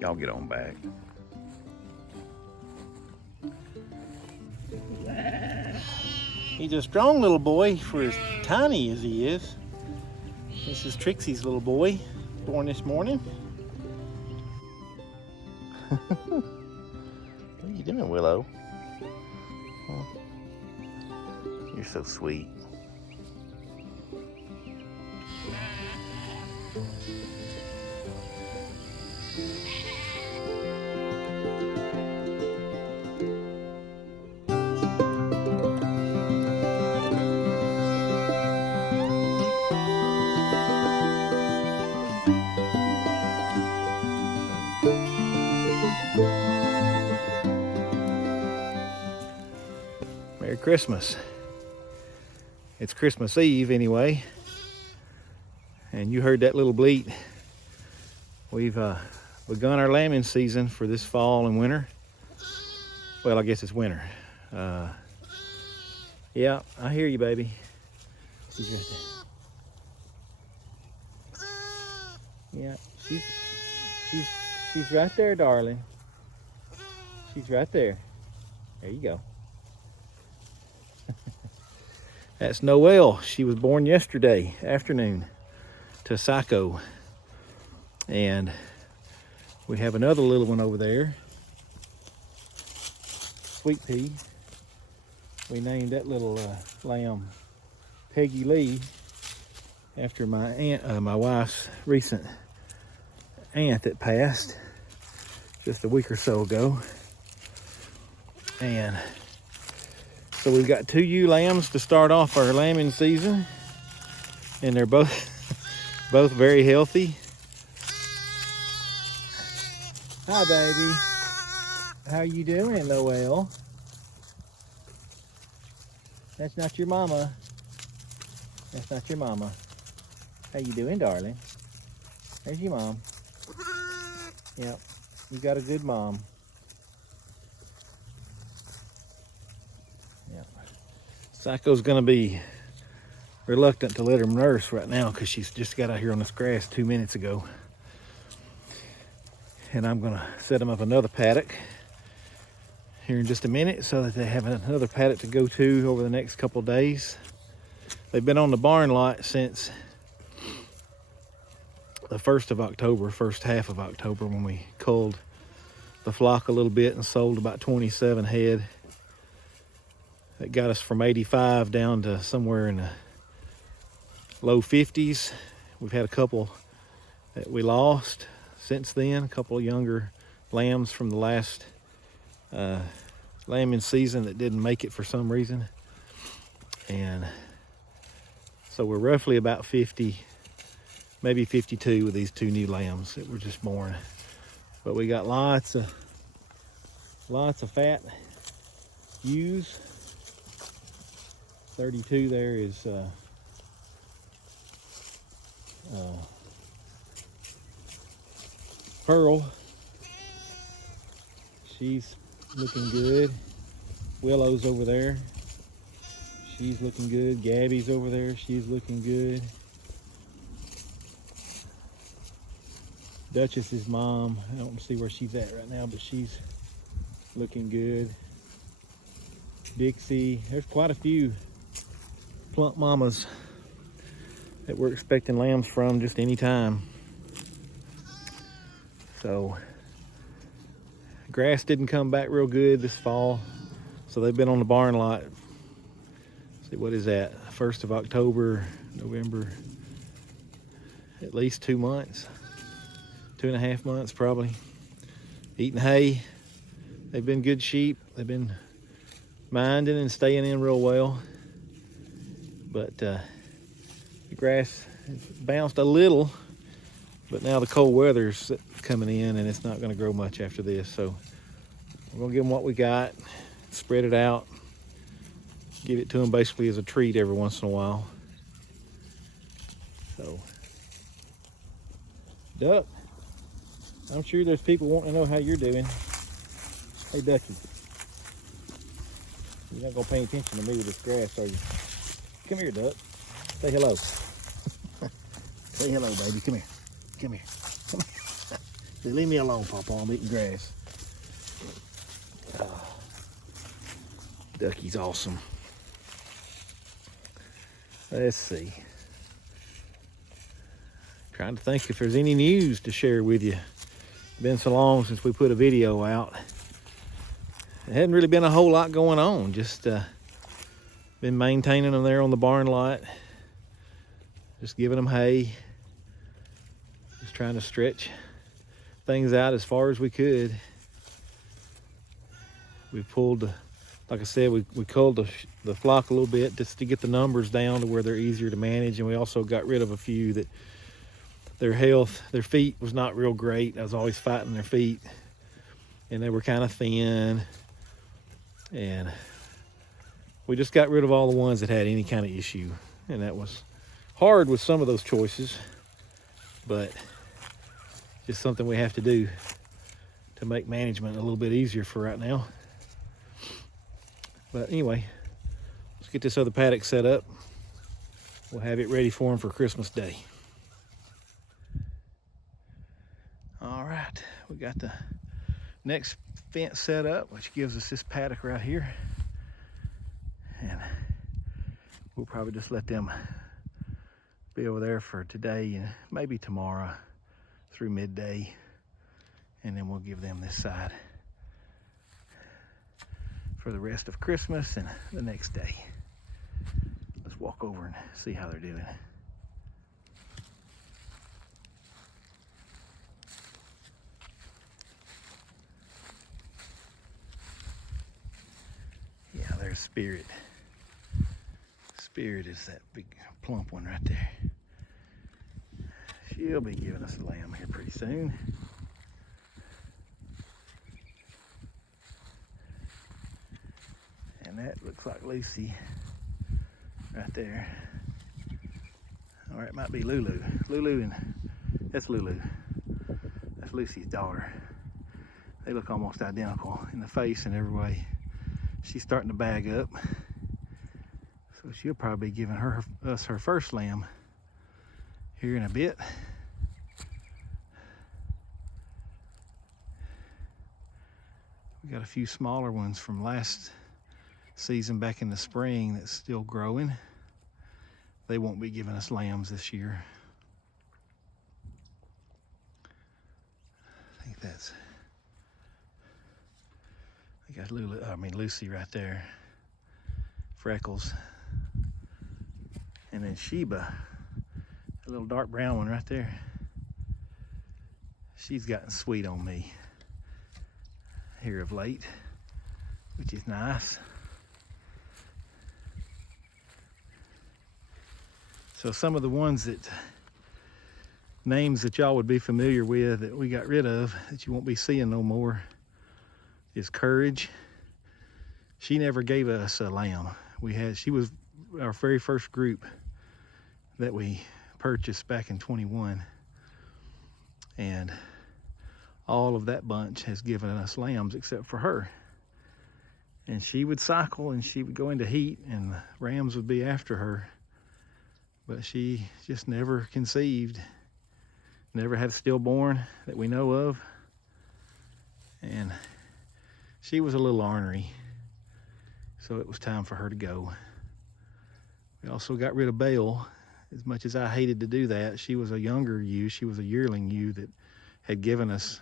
Y'all get on back. He's a strong little boy for as tiny as he is. This is Trixie's little boy, born this morning. What are you doing, Willow? Oh, you're so sweet. Merry Christmas. It's Christmas Eve anyway, and you heard that little bleat. We've begun our lambing season for this fall and winter. Well, I guess it's winter. Yeah, I hear you, baby. She's right there. Yeah, she's right there, darling. She's right there. There you go. That's Noelle. She was born yesterday afternoon to Psycho. And we have another little one over there, Sweet Pea. We named that little lamb Peggy Lee after my aunt, my wife's recent aunt that passed just a week or so ago. And so we've got 2 ewe lambs to start off our lambing season, and they're both very healthy. Hi, baby. How you doing, Noelle? That's not your mama. That's not your mama. How you doing, darling? There's your mom. Yep, you got a good mom. Yep. Psycho's gonna be reluctant to let her nurse right now because she's just got out here on this grass 2 minutes ago. And I'm gonna set them up another paddock here in just a minute so that they have another paddock to go to over the next couple of days. They've been on the barn lot since the 1st of October, first half of October, when we culled the flock a little bit and sold about 27 head. That got us from 85 down to somewhere in the low 50s. We've had a couple that we lost since then, a couple of younger lambs from the last lambing season that didn't make it for some reason. And so we're roughly about 50, maybe 52 with these 2 new lambs that were just born. But we got lots of fat ewes. 32 there is Pearl. She's looking good. Willow's over there. She's looking good. Gabby's over there. She's looking good. Duchess's mom, I don't see where she's at right now, but she's looking good. Dixie, there's quite a few plump mamas that we're expecting lambs from just any time. So grass didn't come back real good this fall, so they've been on the barn lot. Let's see, what is that? 1st of October, November, at least 2 months, 2.5 months probably. Eating hay. They've been good sheep. They've been minding and staying in real well. But the grass has bounced a little, but now the cold weather's coming in and it's not going to grow much after this. So we're going to give them what we got, spread it out, give it to them basically as a treat every once in a while. So, Duck, I'm sure there's people wanting to know how you're doing. Hey, Ducky, you're not going to pay attention to me with this grass, are you? Come here, duck. Say hello. Say hello, baby. Come here. Come here. Come here. Say, leave me alone, Papa. I'm eating grass. Ducky's awesome. Let's see. Trying to think if there's any news to share with you. Been so long since we put a video out. There hadn't really been a whole lot going on. Just been maintaining them there on the barn lot. Just giving them hay. Just trying to stretch things out as far as we could. We pulled, like I said, we culled the flock a little bit just to get the numbers down to where they're easier to manage. And we also got rid of a few that their health, their feet was not real great. I was always fighting their feet. And they were kind of thin. And we just got rid of all the ones that had any kind of issue. And that was hard with some of those choices, but just something we have to do to make management a little bit easier for right now. But anyway, let's get this other paddock set up. We'll have it ready for them for Christmas Day. All right, we got the next fence set up, which gives us this paddock right here. And we'll probably just let them be over there for today and maybe tomorrow through midday. And then we'll give them this side for the rest of Christmas and the next day. Let's walk over and see how they're doing. Yeah, there's Spirit. Spirit is that big plump one right there. She'll be giving us a lamb here pretty soon. And that looks like Lucy right there. All right, it might be Lulu. Lulu and that's Lulu. That's Lucy's daughter. They look almost identical in the face and every way. She's starting to bag up. So she'll probably be giving us her first lamb here in a bit. We got a few smaller ones from last season back in the spring that's still growing. They won't be giving us lambs this year. I think that's, I got Lucy right there. Freckles. And then Sheba, a little dark brown one right there. She's gotten sweet on me here of late, which is nice. So some of the ones that, names that y'all would be familiar with that we got rid of, that you won't be seeing no more, is Courage. She never gave us a lamb. She was our very first group that we purchased back in 21. And all of that bunch has given us lambs except for her. And she would cycle and she would go into heat and the rams would be after her. But she just never conceived, never had a stillborn that we know of. And she was a little ornery, so it was time for her to go. We also got rid of Belle. As much as I hated to do that, she was a younger ewe. She was a yearling ewe that had given us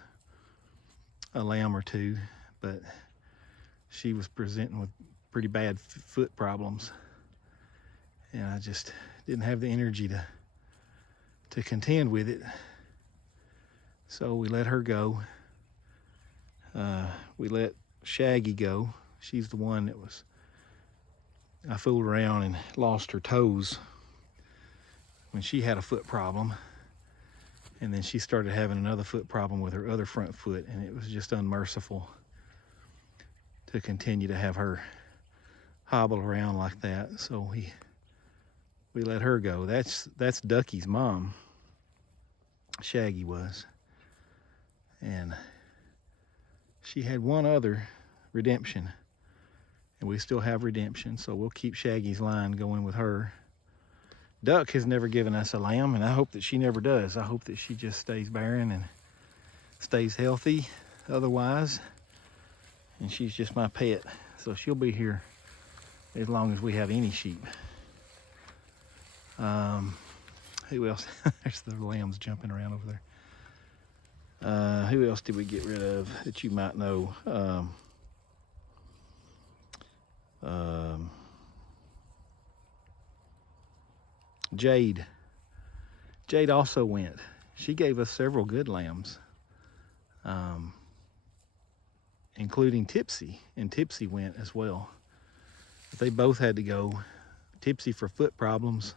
a lamb or two, but she was presenting with pretty bad foot problems. And I just didn't have the energy to contend with it. So we let her go. We let Shaggy go. She's the one that I fooled around and lost her toes when she had a foot problem. And then she started having another foot problem with her other front foot, and it was just unmerciful to continue to have her hobble around like that. So we let her go. That's Ducky's mom. Shaggy was. And she had one other Redemption, and we still have Redemption, so we'll keep Shaggy's line going with her. Duck has never given us a lamb, and I hope that she never does. I hope that she just stays barren and stays healthy otherwise. And she's just my pet. So she'll be here as long as we have any sheep. Who else? There's the lambs jumping around over there. Who else did we get rid of that you might know? Jade. Jade also went. She gave us several good lambs, including Tipsy, and Tipsy went as well. But they both had to go. Tipsy for foot problems,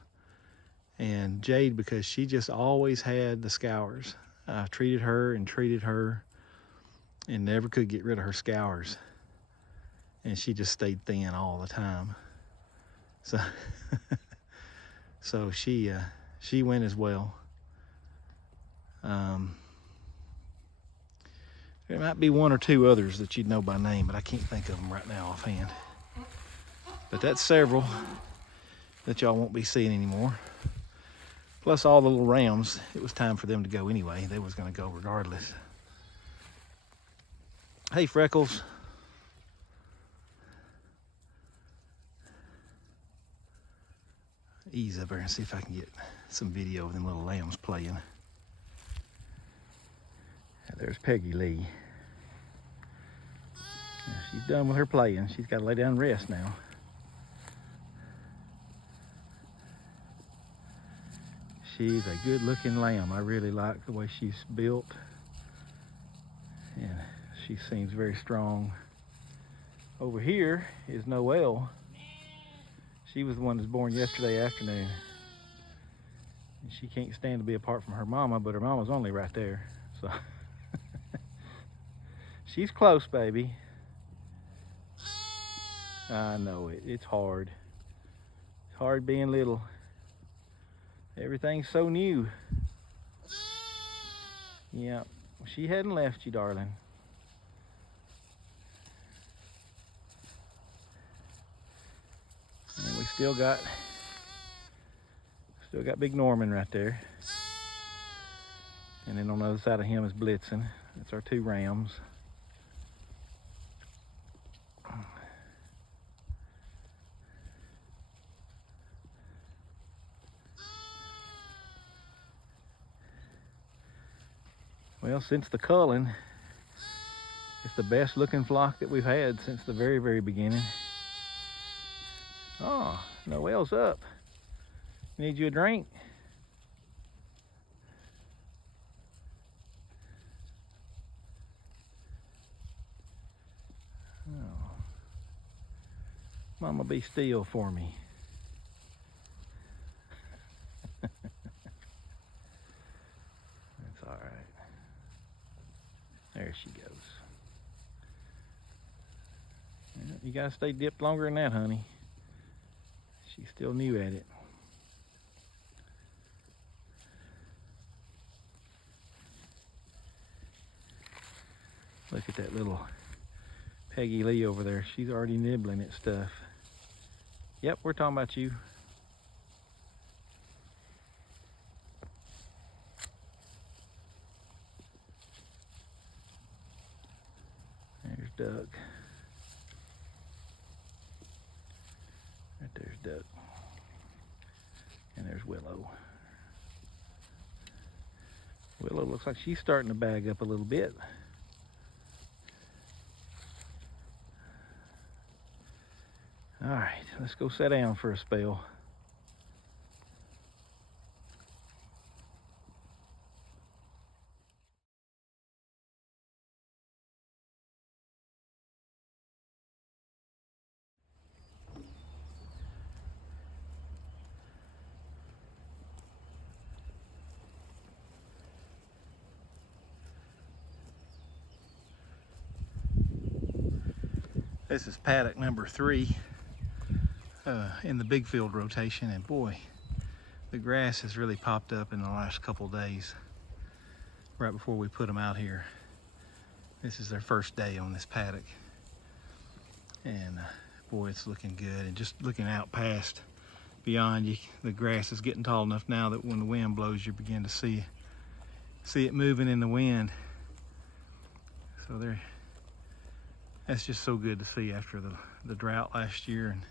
and Jade because she just always had the scours. I treated her and never could get rid of her scours, and she just stayed thin all the time. So so she went as well. There might be one or two others that you'd know by name, but I can't think of them right now offhand. But that's several that y'all won't be seeing anymore. Plus all the little rams, it was time for them to go anyway. They was gonna go regardless. Hey, Freckles. Ease up there and see if I can get some video of them little lambs playing. There's Peggy Lee. Now she's done with her playing. She's got to lay down and rest now. She's a good looking lamb. I really like the way she's built. And she seems very strong. Over here is Noelle. She was the one that was born yesterday afternoon. And she can't stand to be apart from her mama, but her mama's only right there. So she's close, baby. I know it. It's hard. It's hard being little. Everything's so new. Yeah, she hadn't left you, darling. And we still got Big Norman right there. And then on the other side of him is Blitzen. That's our two rams. Well, since the culling, it's the best looking flock that we've had since the very, very beginning. Oh, Noelle's up. Need you a drink? Oh. Mama, be still for me. That's all right. There she goes. Yeah, you gotta stay dipped longer than that, honey. She's still new at it. Look at that little Peggy Lee over there. She's already nibbling at stuff. Yep, we're talking about you. There's Duck. Right there's Duck. And there's Willow. Willow looks like she's starting to bag up a little bit. All right, let's go sit down for a spell. This is paddock number 3 in the big field rotation, and boy, the grass has really popped up in the last couple days right before we put them out here. This is their first day on this paddock, and boy, it's looking good. And just looking out past beyond. The grass is getting tall enough now that when the wind blows, you begin to see it moving in the wind. So that's just so good to see after the drought last year. And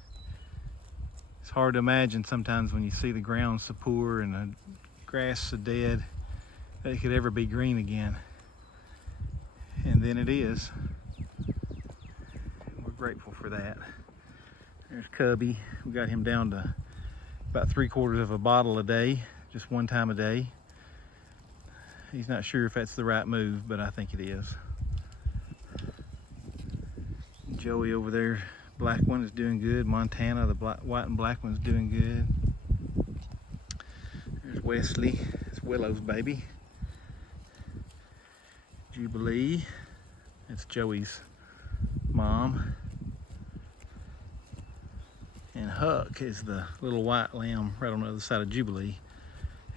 it's hard to imagine sometimes when you see the ground so poor and the grass so dead that it could ever be green again. And then it is. We're grateful for that. There's Cubby. We got him down to about 3/4 of a bottle a day, just one time a day. He's not sure if that's the right move, but I think it is. Joey over there, black one, is doing good. Montana, the white and black one's doing good. There's Wesley, it's Willow's baby. Jubilee, it's Joey's mom. And Huck is the little white lamb right on the other side of Jubilee.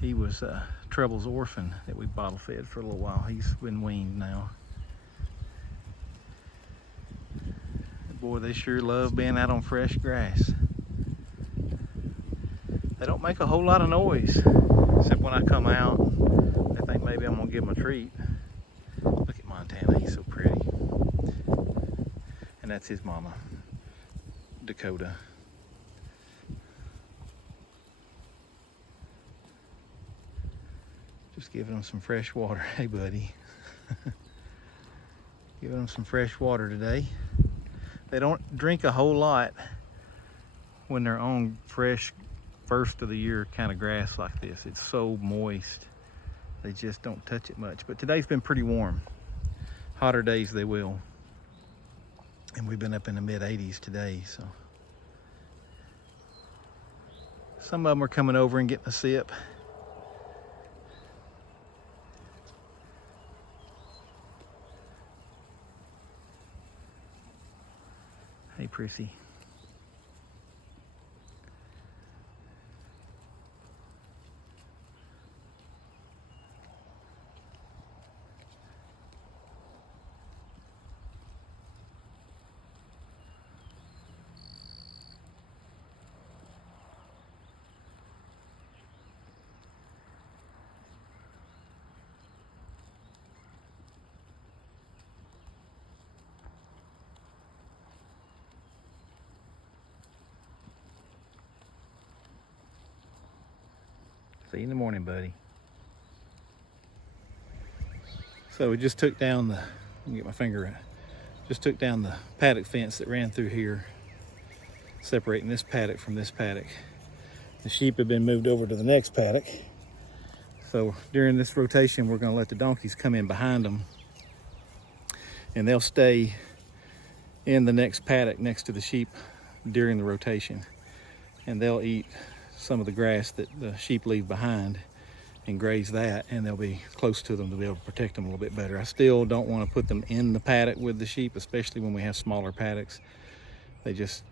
He was Trouble's orphan that we bottle fed for a little while. He's been weaned now. Boy, they sure love being out on fresh grass. They don't make a whole lot of noise, except when I come out. They think maybe I'm gonna give them a treat. Look at Montana, he's so pretty. And that's his mama, Dakota. Just giving them some fresh water. Hey, buddy. Giving them some fresh water today. They don't drink a whole lot when they're on fresh, first of the year kind of grass like this. It's so moist. They just don't touch it much. But today's been pretty warm. Hotter days they will. And we've been up in the mid-80s today, so. Some of them are coming over and getting a sip. Hey, Prissy. See you in the morning, buddy. So we just took down let me get my finger out. Just took down the paddock fence that ran through here, separating this paddock from this paddock. The sheep have been moved over to the next paddock. So during this rotation, we're gonna let the donkeys come in behind them, and they'll stay in the next paddock next to the sheep during the rotation. And they'll eat some of the grass that the sheep leave behind and graze that, and they'll be close to them to be able to protect them a little bit better. I still don't want to put them in the paddock with the sheep, especially when we have smaller paddocks. They're just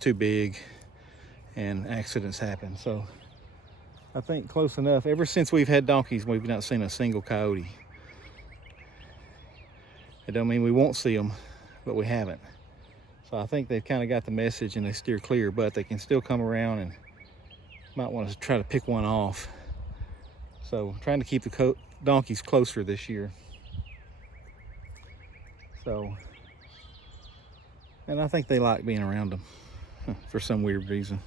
too big and accidents happen. So I think close enough. Ever since we've had donkeys, we've not seen a single coyote. It don't mean we won't see them, but we haven't. So I think they've kind of got the message and they steer clear, but they can still come around and might want to try to pick one off. So trying to keep the donkeys closer this year. So, and I think they like being around them for some weird reason.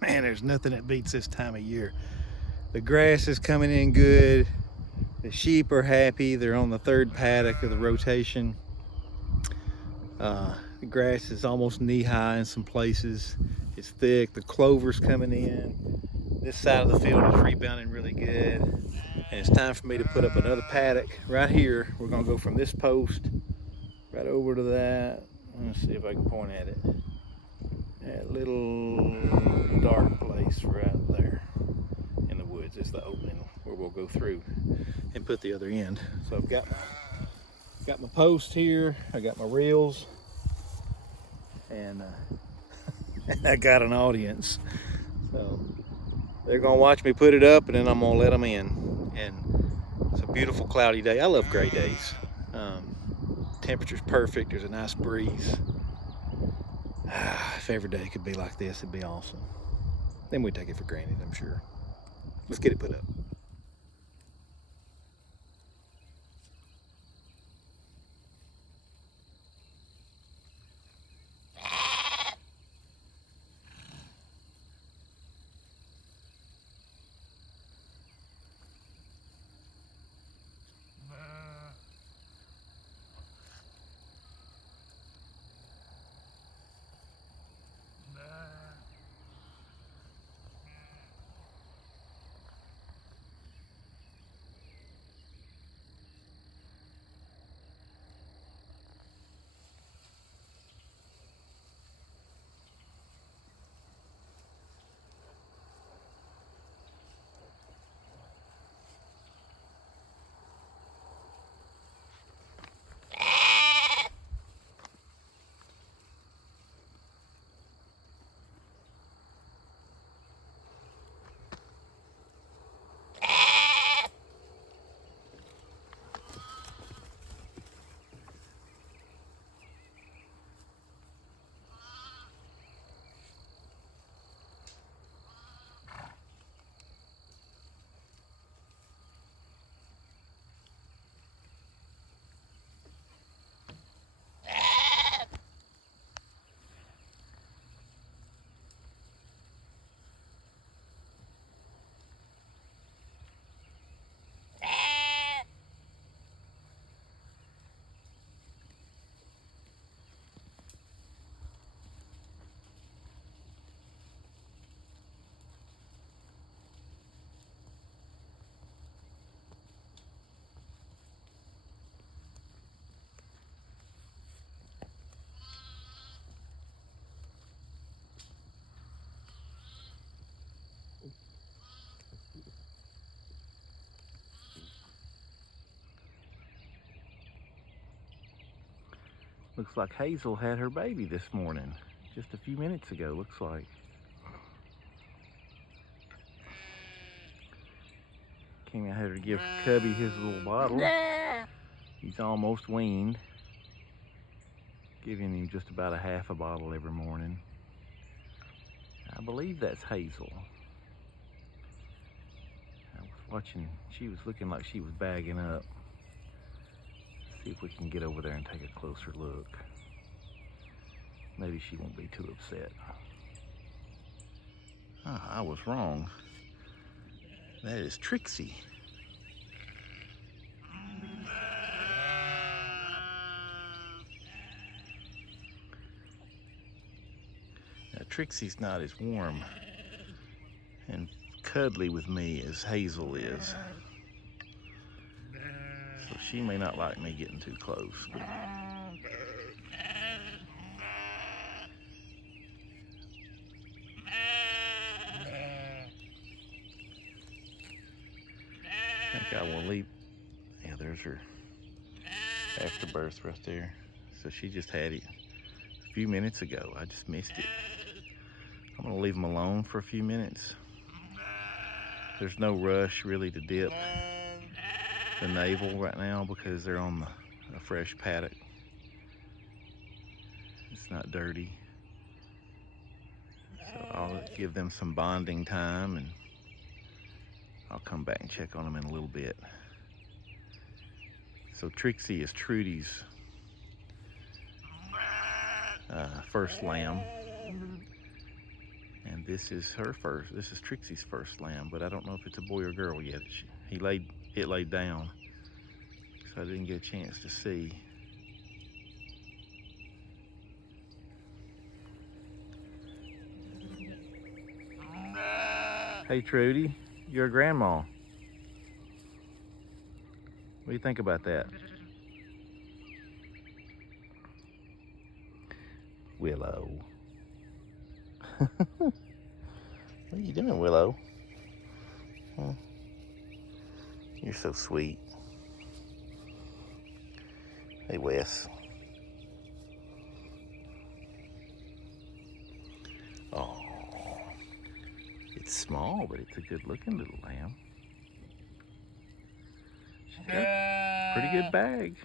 Man, there's nothing that beats this time of year. The grass is coming in good. The sheep are happy. They're on the third paddock of the rotation. The grass is almost knee-high in some places. It's thick. The clover's coming in. This side of the field is rebounding really good. And it's time for me to put up another paddock right here. We're gonna go from this post right over to that. Let's see if I can point at it. That little dark place right there in the woods is the opening where we'll go through and put the other end. So I've got Got my post here, I got my reels, and I got an audience. So they're gonna watch me put it up, and then I'm gonna let them in. And it's a beautiful cloudy day. I love gray days. Temperature's perfect, there's a nice breeze. If every day could be like this, it'd be awesome. Then we take it for granted, I'm sure. Let's get it put up. Looks like Hazel had her baby this morning, just a few minutes ago, looks like. Came out here to give Cubby his little bottle. He's almost weaned. Giving him just about a half a bottle every morning. I believe that's Hazel. I was watching, she was looking like she was bagging up. See if we can get over there and take a closer look. Maybe she won't be too upset. I was wrong. That is Trixie. Now, Trixie's not as warm and cuddly with me as Hazel is. So she may not like me getting too close. But I think I will leave. Yeah, there's her afterbirth right there. So she just had it a few minutes ago. I just missed it. I'm gonna leave them alone for a few minutes. There's no rush really to dip the navel right now because they're on a fresh paddock. It's not dirty. So I'll give them some bonding time and I'll come back and check on them in a little bit. So Trixie is Trudy's first lamb. And this is Trixie's first lamb, but I don't know if it's a boy or girl yet. It laid down, so I didn't get a chance to see. Hey Trudy, you're a grandma. What do you think about that? Willow. What are you doing, Willow? Huh? You're so sweet. Hey, Wes. Oh, it's small, but it's a good-looking little lamb. She's got a pretty good bag.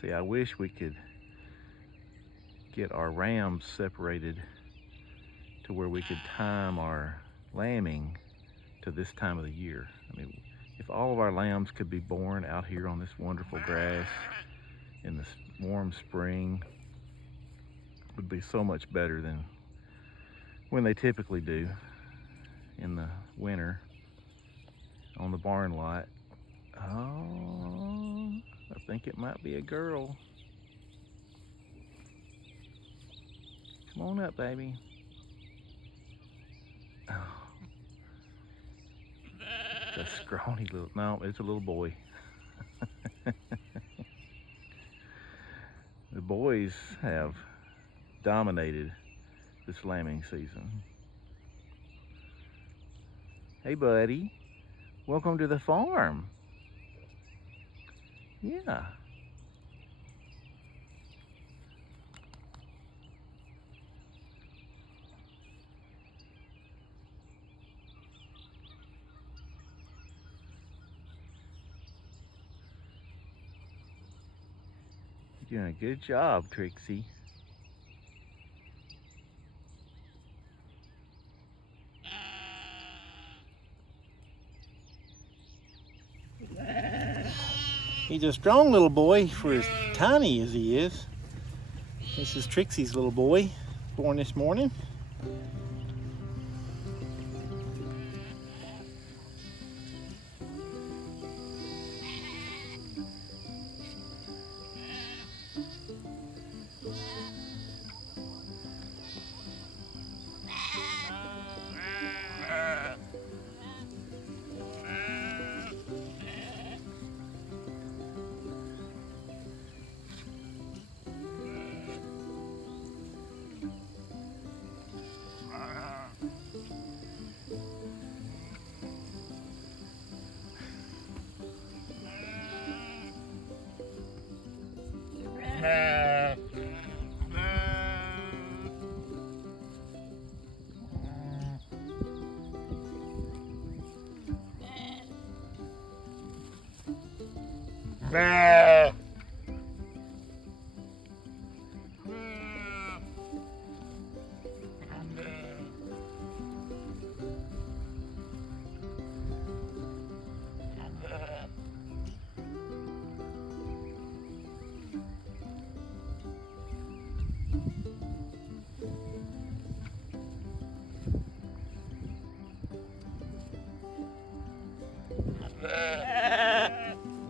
See, I wish we could get our rams separated to where we could time our lambing to this time of the year. I mean, if all of our lambs could be born out here on this wonderful grass in this warm spring, it would be so much better than when they typically do in the winter on the barn lot. Oh, I think it might be a girl. Come on up, baby. Oh, it's a scrawny little, no, it's a little boy. The boys have dominated this lambing season. Hey, buddy. Welcome to the farm. Yeah. You're doing a good job, Trixie. He's a strong little boy for as tiny as he is. This is Trixie's little boy, born this morning.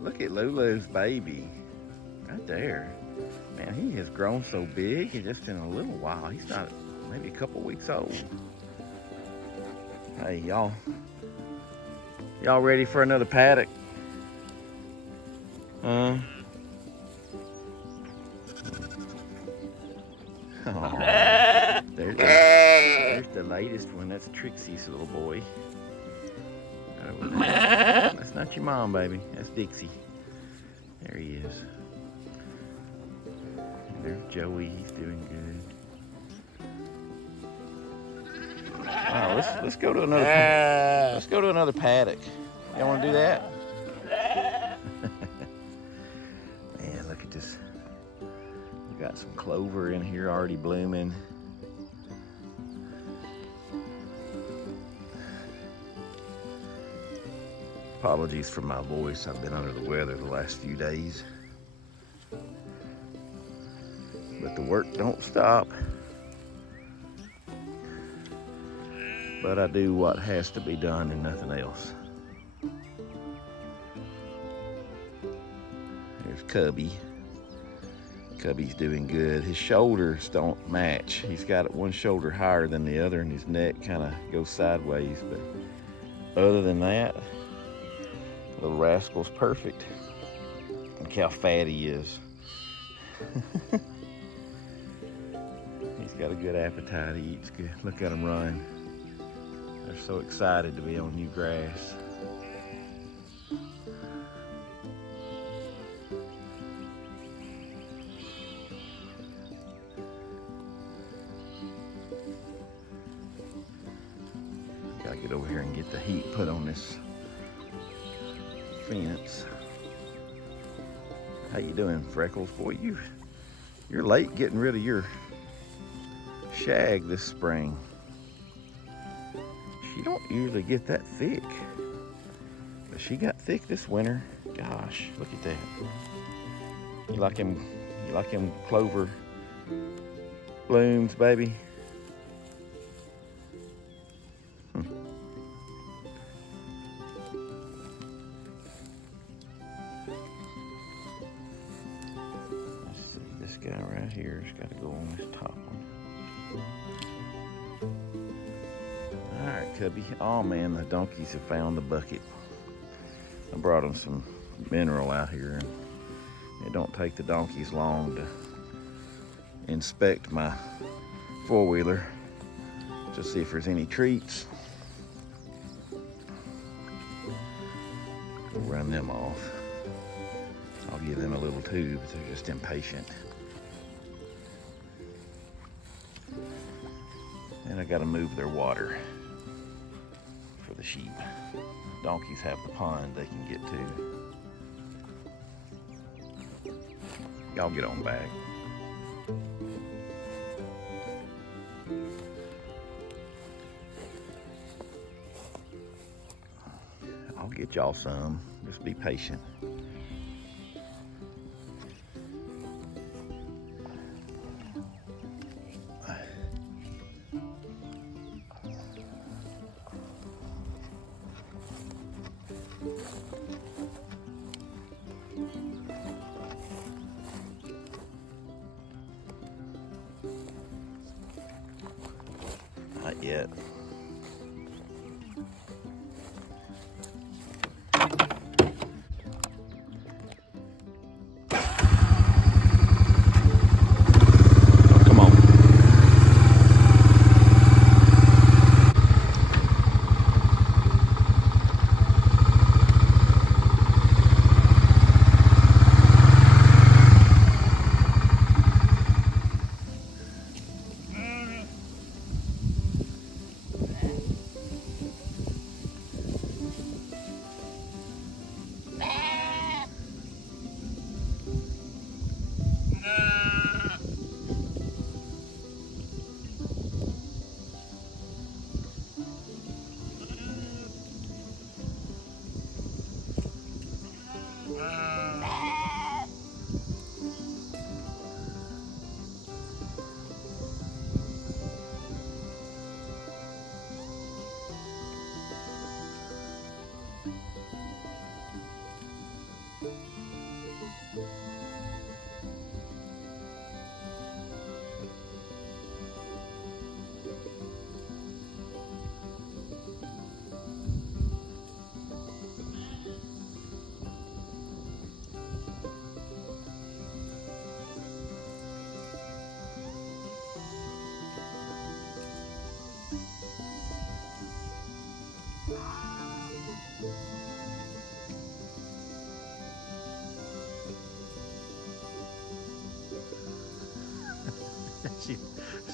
Look at Lulu's baby right there. Man, he has grown so big in just in a little while. He's not maybe a couple weeks old. Hey, y'all ready for another paddock? Oh, there's the latest one. That's Trixie's little boy. That's not your mom, baby. That's Dixie. There he is. There's Joey. He's doing good. Oh, let's go to another. Let's go to another paddock. Y'all want to do that? Man, look at this. We got some clover in here already blooming. Apologies for my voice. I've been under the weather the last few days. But the work don't stop. But I do what has to be done and nothing else. There's Cubby. Cubby's doing good. His shoulders don't match. He's got one shoulder higher than the other and his neck kind of goes sideways. But other than that, little rascal's perfect. Look how fat he is. He's got a good appetite. He eats good. Look at him run. They're so excited to be on new grass. Gotta get over here and get the heat put on this fence. How you doing, Freckles? Boy, you're late getting rid of your shag this spring. She don't usually get that thick, but she got thick this winter. Gosh, look at that. You like him clover blooms, baby? Let's see, this guy right here has got to go on this top one. All right, Cubby. Oh man, the donkeys have found the bucket. I brought them some mineral out here, and it don't take the donkeys long to inspect my four-wheeler to see if there's any treats. We'll run them off. I'll give them a little too, but they're just impatient. And I gotta move their water for the sheep. Donkeys have the pond they can get to. Y'all get on back. I'll get y'all some. Just be patient. Not yet.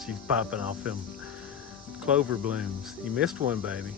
She's popping off them clover blooms. You missed one, baby.